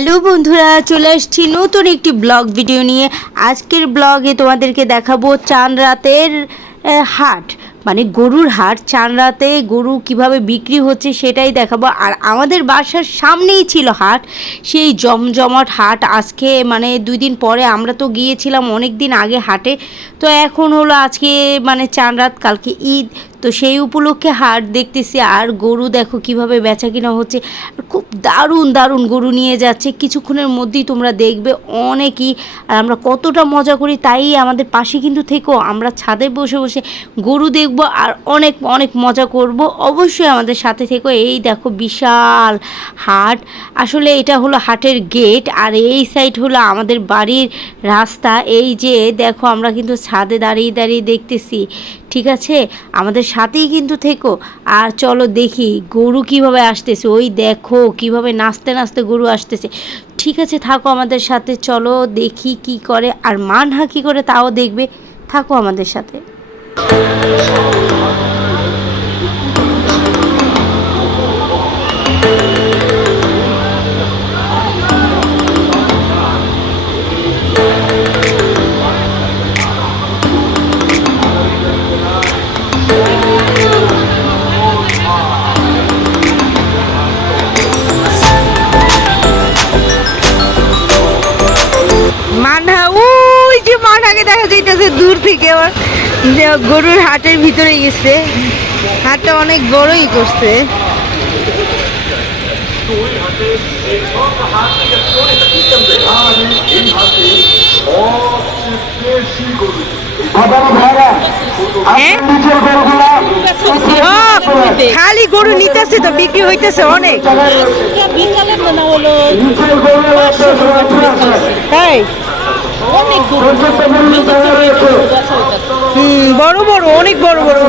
Hello বন্ধুরা, চলে আসছি নতুন একটি ব্লগ ভিডিও নিয়ে। আজকের ব্লগে তোমাদেরকে দেখাবো চাঁদ রাতের হাট, মানে গরুর হাট। চাঁদ রাতে গরু কিভাবে বিক্রি হচ্ছে সেটাই দেখাবো। আর আমাদের বাসার সামনেই ছিল হাট, সেই জমজমাট হাট। আজকে মানে 2 দিন পরে, আমরা তো গিয়েছিলাম অনেক দিন আগে হাটে, তো এখন হলো আজকে মানে চাঁদ রাত, কালকে ঈদ, তো সেই উপলক্ষে হাট দেখতেছি। আর গরু দেখো কিভাবে বেচা কিনা হচ্ছে, খুব দারুণ দারুণ গরু নিয়ে যাচ্ছে। কিছুক্ষণের মধ্যেই তোমরা দেখবে অনেকই। আর আমরা কতটা মজা করি, তাই আমাদের পাশে কিন্তু থেকো, আমরা ছাদে বসে বসে গরু দেখবো আর অনেক অনেক মজা করব। অবশ্যই আমাদের সাথে থেকো। এই দেখো বিশাল হাট, আসলে এটা হলো হাটের গেট, আর এই সাইড হলো আমাদের বাড়ির রাস্তা। এই যে দেখো, আমরা কিন্তু ছাদে দাঁড়িয়ে দাঁড়িয়ে দেখতেছি, ঠিক আছে? আমাদের সাথেই কিন্তু থেকো। আর চলো দেখি গরু কিভাবে আসতেছে। ওই দেখো কিভাবে নাচতে নাচতে গরু আসতেছে। ঠিক আছে, থাকো আমাদের সাথে, চলো দেখি কি করে আর মানহা কি করে তাও দেখবে। থাকো আমাদের সাথে। মানহা, ওই যে মানহাকে দেখা যাইতেছে দূর থেকে, যে গরুর হাটের ভিতরে গেছে। হাটটা অনেক বড়ই করছে। খালি গরু নিতেছে তো বিক্রি হইতেছে অনেক। তাই বড় বড়, অনেক বড় বড়।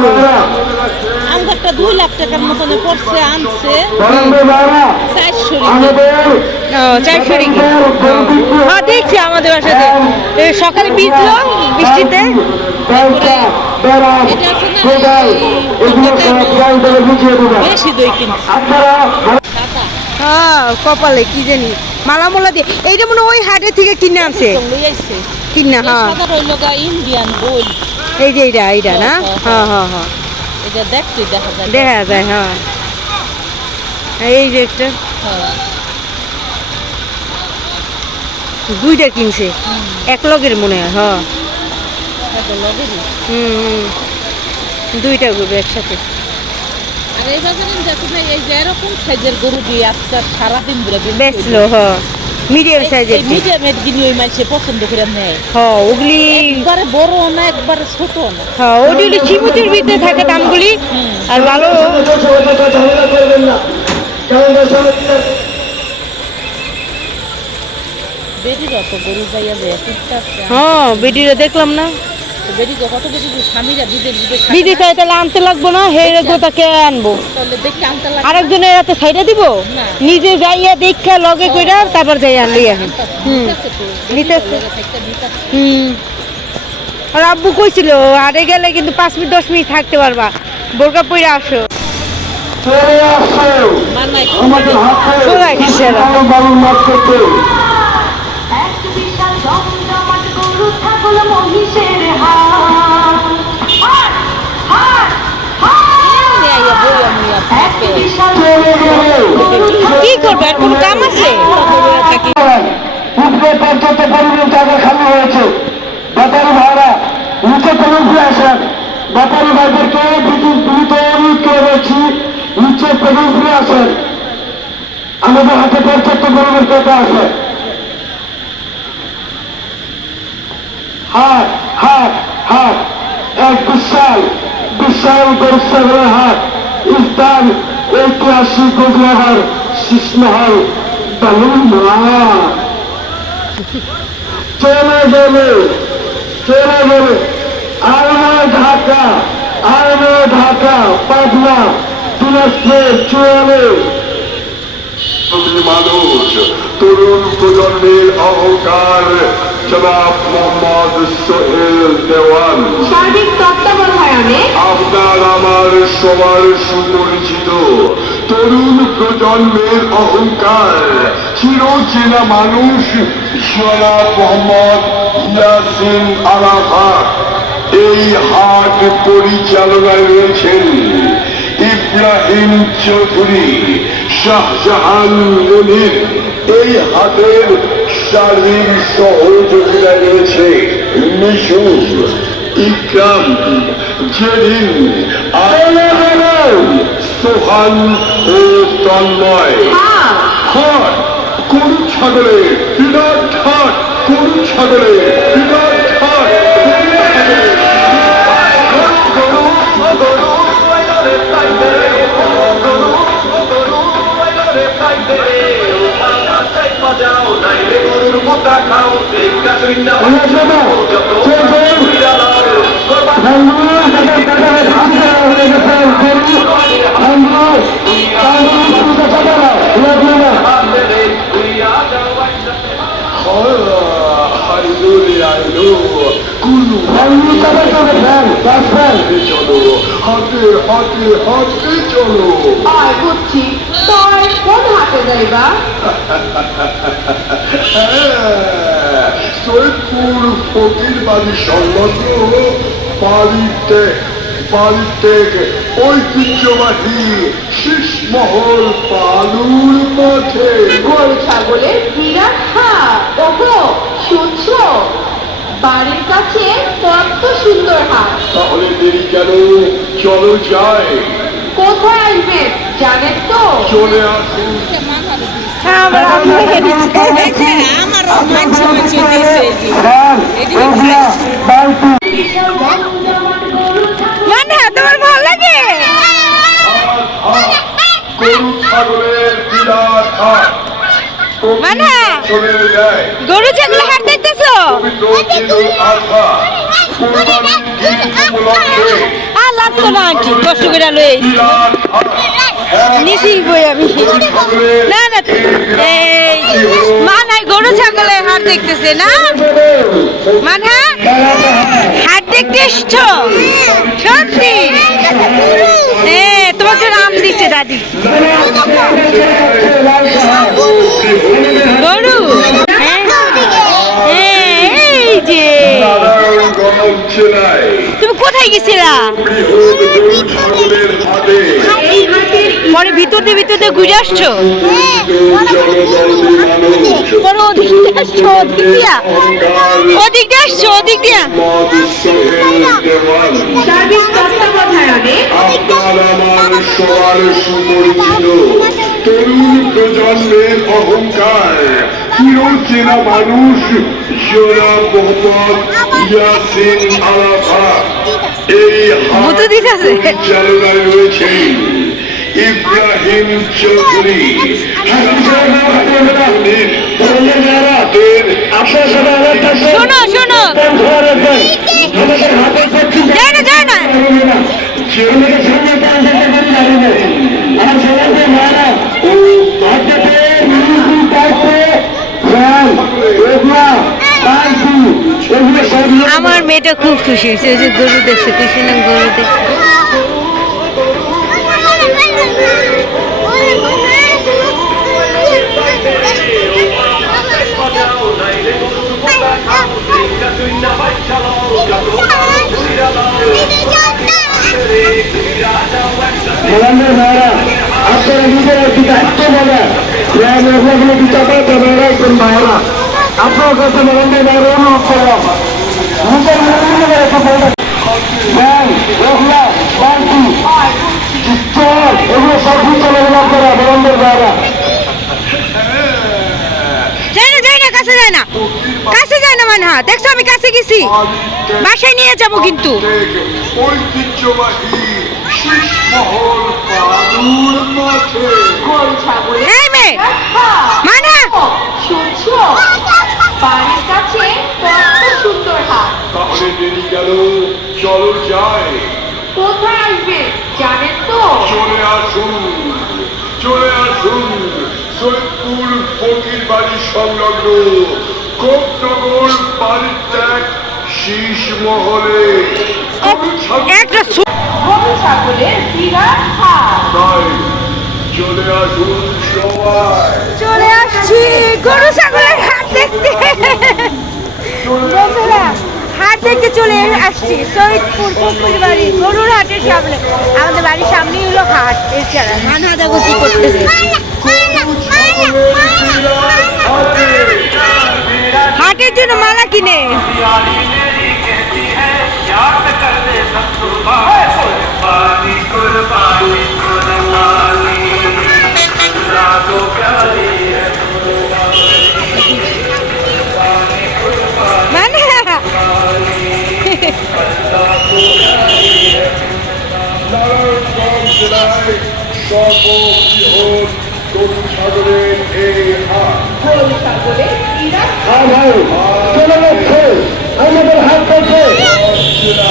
আমগারটা 2 লাখ টাকার মতন পড়ছে, আনছে 400 রিঙ্গিত। হ্যাঁ দেখছি আমাদের বাসাতে সকালে ভিজলো বৃষ্টিতে। বেশি দই কিনছে। হ্যাঁ কপালে কি জানি মালা মোলা দিয়ে, এইটা মনে ওই হাটের থেকে কিনে আনছে কিনা। হ্যাঁ ইন্ডিয়ান বই, এই যে এইটা না। হ্যাঁ হ্যাঁ হ্যাঁ, এটা দেখতে দেখা যায়। হ্যাঁ এই যে একটা, দুইটা কিনছে এক লগের মনে হয়। হ্যাঁ দুইটা গরু একসাথে। আর এই বাজারে দেখো না, এই যে এরকম সাইজের গরু দিয়ে আজকে সারাদিন ঘুরে বেচলো। হ্যাঁ মিডিয়াম সাইজের, মিডিয়ামের গিনি ওই মানুষে পছন্দ করে নেয়। হ্যাঁ ওগুলি একবারে বড় না একবারে ছোট না। হ্যাঁ ওগুলি সীমিতের ভিতরে থাকে দামগুলি। আর ভালো বেটিরা তো গরু পাইয়া যায় ঠিকঠাক। হ্যাঁ বেটিরা দেখলাম না, বেটিকে কত বেটি স্বামীরা দিদি খাই, তাহলে আনতে লাগবো না। হে গোটাকে আনবো, তাহলে দেখে আনতে লাগবে। আরেকজনের রাতে সাইডে দিব, নিজে যাইয়া দেখা লগে কইরা তারপর যাই আনলি এখন। আর আব্বু কইছিল আরে গেলে কিন্তু 5 মিনিট 10 মিনিট থাকতে পারবা, বোরকা পইরা আসো। চলে গেছে কি করবে, আর কোন কাম আছে? জায়গা খালি হয়েছে। ব্যাপারী ভাইরা নিচে পেমেন্টে আসেন। ব্যাপারী ভাইদেরকে দ্রুত অনুরোধ করে রয়েছি, নিচে পেমেন্টে আসেন। আমাদের হাতে পর্যাপ্ত গরুর কথা আছে। হাট হাট হাট, এক বিশাল বিশাল গরুর হাট। স্থান ঐতিহাসিক গজরাহার শীষমহল বালুমা। চলে গেলে ঢাকা, ঢাকা, পাবনা, দিনাজপুর, চুয়ালে। মানুষ তরুণ প্রজন্মের অহংকার জনাব মোহাম্মদ সোহেল দেওয়ান সার্বিক তত্ত্বাবধানে আপনার আমার সবার সুপরিচিত তরুণ প্রজন্মের অহংকার, চিরচেনা মানুষ জনাব মোহাম্মদ ইয়াসিন আরাফাত। এই হাট পরিচালনায় রয়েছেন ইব্রাহিম চৌধুরী, শাহজাহান মুনির। এই হাটের সার্বিক সহযোগিতায় রয়েছে মিশু, ইকরাম, জেরিন, সোহান ও তন্ময়। হাট গরু ছাগলের বিরাট হাট, গরু ছাগলের বিরাট হাট। চলো হাটে হাটে হাটে চলো। আয় বুঝছি, তোর কোন হাটে যাইবা? সৈয়দপুর ফকিরবাড়ি সংলগ্ন বালিটেক ঐতিহ্যবাহী শীষমহল পালুর মাঠে। গরু ছাগলের বিরাট হাট। ওগো শুনছো, বাড়ির কাছে কত সুন্দর হাট। তাহলে দেরি কেন, চলো যাই। কোথায় আসবে জানেন তো? চলে আসুন। আমারও মানছে মানছে দিছে মানে তোমার ভালো লাগে? গরু ছাগলের বিরাট হাট মানে চলে যায়। গরু ছাগল হাট দেখতেছো? আর লাগতো না আন্টি, কষ্ট করে লই নিছি বই আমি। না না এই মানাই গরু ছাগলের হাট দেখতেছে না? মানা হাট দেখতে এসছো? সত্যি? হ্যাঁ, তোমাকে নাম দিচ্ছে দাদি। গরু? হ্যাঁ এই যে। তুমি কোথায় গেছিলা? পরে ভিতর দিয়ে ঘুরে আসছো? পরে ওদিক দিয়ে আসছো, ওদিক দিয়ে আসছো, ওদিক দিয়া। সার্বিক তত্ত্বাবধানে সুপরিচিত তরুণ প্রজন্মের অহংকার, চিরচেনা মানুষ জনাব মোহাম্মদ ইয়াসিন আরাফাত। এই হাট পরিচালনায় রয়েছেন ইব্রাহিম চৌধুরী, শোনো শোনো, যায় না যায় না। আমার মেয়েটা খুব খুশি হয়েছে, ওই যে গরু দেখছে, খুশি না গরু দেখছে। আপনারা নিজেরা একটু দায়িত্ব বলেন, ভাইরা আপনার কাছে মেলান্দের বাইরে অনুরোধ করলাম, এগুলো সব চলে গেলাম করা মেলান্দের বাইরা। যায় না কাছে যায় না, কাছে যায় না। মানে হ্যাঁ দেখছো আমি কাছে গেছি, বাসায় নিয়ে যাবো কিন্তু। ঐতিহ্যবাহী শীষমহল পালুর মাঠে। গরু ছাগলের এই মেয়ে মানে শুনছো, বাড়ির কাছে কত সুন্দর হাট। তাহলে দেরি গেল, চলো যাই। কোথায় আসবে জানেন তো? চলে আসুন, চলে আসুন সৈয়দপুর ফকিরবাড়ি সংলগ্ন কোপনগর বালিটেক শীষমহলে। একটা গরু ছাগলের বিরাট হাট। তাই চলে আসুন সবাই। চলে আসছি গরু ছাগলের হাট দেখতে। বন্ধুরা হাট দেখতে চলে আসছি সৈয়দপুর পুকুর বাড়ি গরুর হাটের সামনে। আমাদের বাড়ির সামনেই হলো হাট। এছাড়া ধান হাদাগুতি করতেছে। হাটের জন্য মালা কিনে মানে নারায়ণগঞ্জ জেলায় সর্ববৃহৎ গরু ছাগলের এই হাট। গরু ছাগলের বিরাট হ্যাঁ ভাই, চলে যাচ্ছে আমাদের হাট থেকে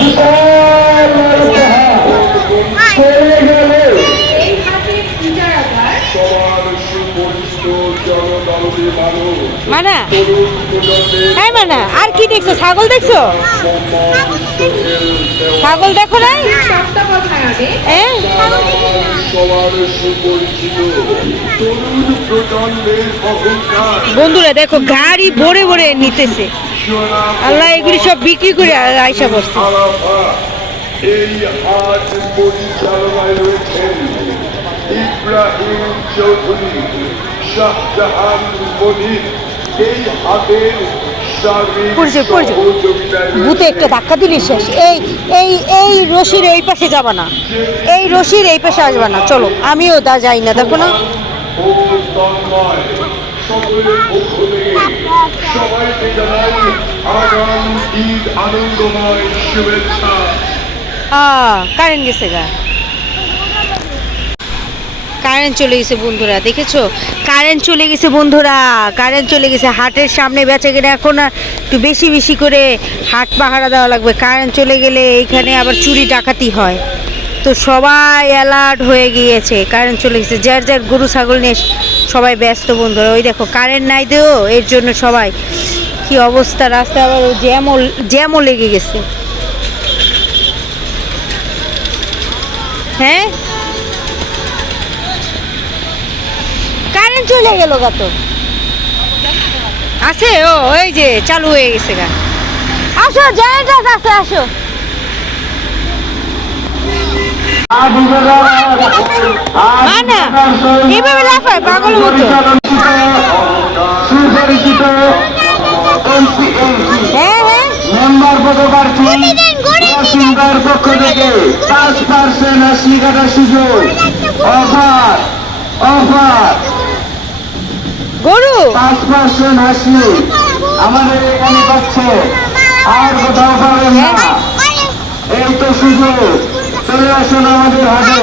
বিশাল বড় হাট। চলে গেলে এই হাটের ইজারাদার সবার সুপরিচিত জনদরদি মানুষ মানা তরুণ প্রজন্মের হ্যাঁ মানা আর কি দেখছো? ছাগল দেখছো? সম্মান সোহেল দেওয়ান। ছাগল দেখো নাই? তত্ত্বাবধানে হ্যাঁ সবার সুপরিচিত তরুণ প্রজন্মের অহংকার বন্ধুরা দেখো গাড়ি ভরে ভরে নিতেছে। আল্লাহ এগুলি সব বিক্রি করে আয়সা বসছে। আলাফা। এই হাট পরিচালনায় রয়েছেন ইব্রাহিম চৌধুরী, শাহজাহান মনির। এই হাটের সার্বিক পরিচয়। সহযোগিতায় বুতে একটা ধাক্কা দিলে শেষ। এই এই এই রশির এই পাশে যাবা না, এই রশির এই পাশে আসবা না। চলো আমিও যাই না, দেখো না। ও তন্ময় সকলের পক্ষ থেকে সবাইকে জানাই আগাম ঈদ আনন্দময় শুভেচ্ছা। কারেন্ট গেছে গা, কারেন্ট চলে গেছে বন্ধুরা। দেখেছো কারেন্ট চলে গেছে বন্ধুরা, কারেন্ট চলে গেছে। হাটের সামনে বেচা কিনা এখন আর একটু বেশি বেশি করে হাট পাহারা দেওয়া লাগবে। কারেন্ট চলে গেলে এইখানে আবার চুরি ডাকাতি হয়, তো সবাই অ্যালার্ট হয়ে গিয়েছে। কারেন্ট চলে গেছে, যার যার গরু ছাগল নিয়ে সবাই ব্যস্ত বন্ধুরা। ওই দেখো কারেন্ট নাই তো এর জন্য সবাই কি অবস্থা। রাস্তায় আবার জ্যামও লেগে গেছে। হ্যাঁ কারেন্ট চলে গেল গা, তো আছে ও ওই যে চালু হয়ে গেছে গা। আসো জায়েন্ট আছে, আসো। না এভাবে লাফায় পাগল মতো। সুপরিচিত হ্যাঁ হ্যাঁ মেম্বার পদপ্রার্থী বাসিন্দার পক্ষ থেকে 5% আসি কাটার সুযোগ। অফার অফার গরু 5% আসি আমাদের এখানে পাচ্ছে, আর কোথাও পাবেন না। এই তো সুযোগ, চলে আসুন আমাদের হাটে।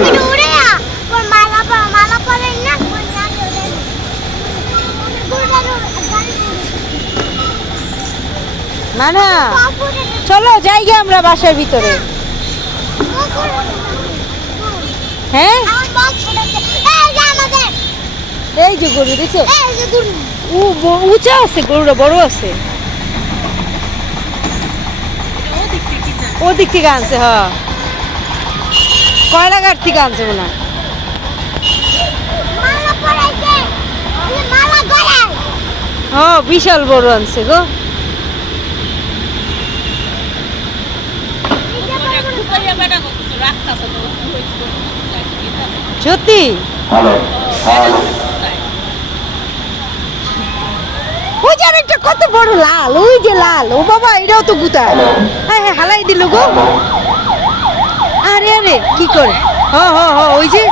না না চলো যাই গে আমরা বাসার ভিতরে। হ্যাঁ এই যে গরু দেখছো, উঁচা আছে, গরুটা বড় আছে। ওদিক থেকে আনছে, হ্যাঁ কয়লাঘাট থেকে আনছে মনে হয়। হ্যাঁ বিশাল বড় আনছে গো। সত্যি ওই যে আরেকটা কত বড় লাল, ওই যে লাল, ও বাবা এটাও তো গুতা। হ্যাঁ হ্যাঁ হালাই দিল গো। আরে আরে কি করে, হ হ হ ওই যে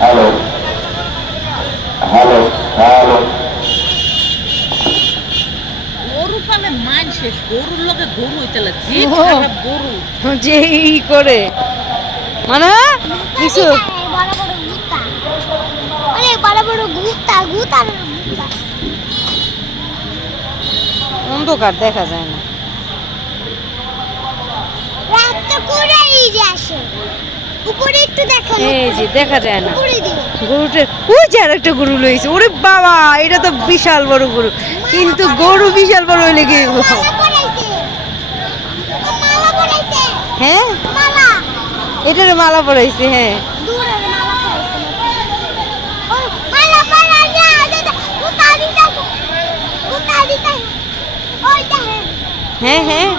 হ্যালো হ্যালো হ্যালো। গরু পালে মান শেষ, গরুর লগে গরু হইতে যে ও। খারাপ গরু। যে ই করে মানে কিছু অন্ধকার দেখা যায় না। এই যে দেখা যায় না গরুটা। ওই যে আরেকটা গরু লইছে, ওরে বাবা এটা তো বিশাল বড় গরু, কিন্তু গরু বিশাল বড় হইলে কি হ্যাঁ মালা এটার মালা পরাইছে হ্যাঁ দূরের মালা পরাইছে ও মালা পরাইছে উতারিটা ওই দেখেন হ্যাঁ হ্যাঁ